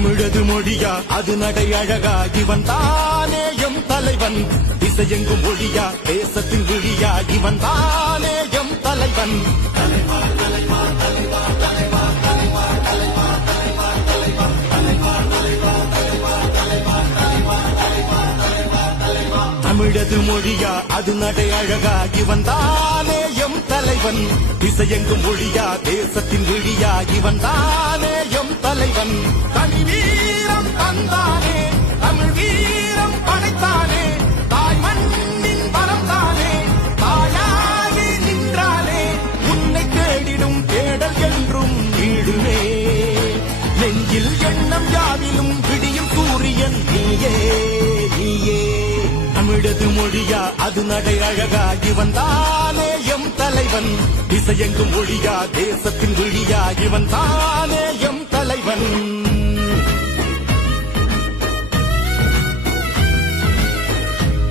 தமிழது மொழியா அது நடை அழகா இவன் தானே எம் தலைவன் திசையெங்கும் மொழியா தேசத்தின் விழியா இவன் தானே எம் தலைவன் தமிழது மொழியா அது நடை அழகா இவன் தானே எம் தலைவன் திசையெங்கும் மொழியா தேசத்தின் விழியா இவன் தானே எம் தலைவன் தனி வீரம் தந்தானே தமிழ் வீரம் படைத்தானே தாய் மண்ணின் பலம் தானே தாயாகி நின்றானே உன்னை தேடிடும் தேடல் என்றும் வீடுமே நெஞ்சில் எண்ணம் யாவிலும் விடியும் சூரியன் நீயே நீயே தமிழது மொழியா அது நடை அழகா இவன் தானே எம் தலைவன் திசையெங்கும் மொழியா தேசத்தின் விழியா இவன் தான்